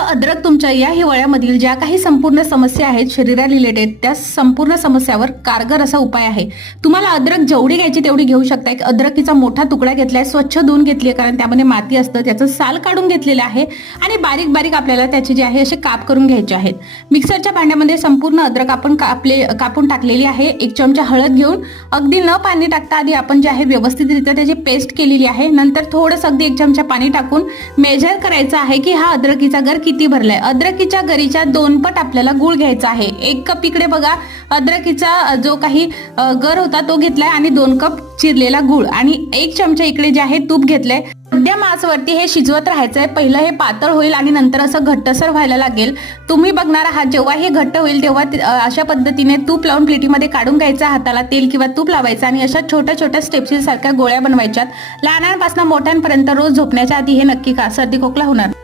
अद्रक तुमच्या या हिवाळ्यामधील ज्या काही संपूर्ण समस्या आहेत शरीरा रिलेटेड त्या संपूर्ण समस्यावर कारगर असा उपाय आहे। तुम्हाला अद्रक जेवढी घ्यायची तेवढी घेऊ शकता। एक अद्रकीचा मोठा तुकडा घेतलाय, स्वच्छ धुवून घेतली कारण त्यामध्ये माती असतं, त्याचं साल काढून घेतलेलं आहे आणि बारीक बारीक आपल्याला त्याचे जे आहे असे काप करून घ्यायचे आहेत। मिक्सरच्या भांड्यामध्ये संपूर्ण अद्रक आपण कापून टाकलेली आहे। 1 चमचा हळद घेऊन अगदी न पाणी टाकता आधी आपण जे आहे व्यवस्थितरित्या त्याची पेस्ट केलेली आहे। नंतर थोडंसं अगदी 1 चमचा पाणी टाकून मेजर करायचं आहे की हा अद्रकीचा गर किती भरलाय। अद्रकीच्या गरीच्या 2 पट आपल्याला गुळ घ्यायचा आहे। 1 कप इकडे बघा अद्रकीचा जो काही गर होता तो घेतलाय आणि 2 कप चिरलेला गुळ आणि 1 चमचा इकडे जे आहे तूप घेतलंय। मध्यम आचेवरती हे शिजवत राहायचंय। पहिलं हे पातळ होईल आणि नंतर असं घट्टसर व्हायला लागेल। तुम्ही बघणार आहात जेव्हा हे घट्ट होईल तेव्हा अशा पद्धतीने तूप लावून प्लेटीमध्ये काढून घ्यायचं, हाताला तेल किंवा तूप लावायचं आणि अशा छोट्या छोट्या स्टेप्स सारख्या गोळ्या बनवायच्यात। लहानांपासून मोठ्यांपर्यंत रोज झोपण्याच्या आधी हे नक्की का सर्दी खोकला होणार।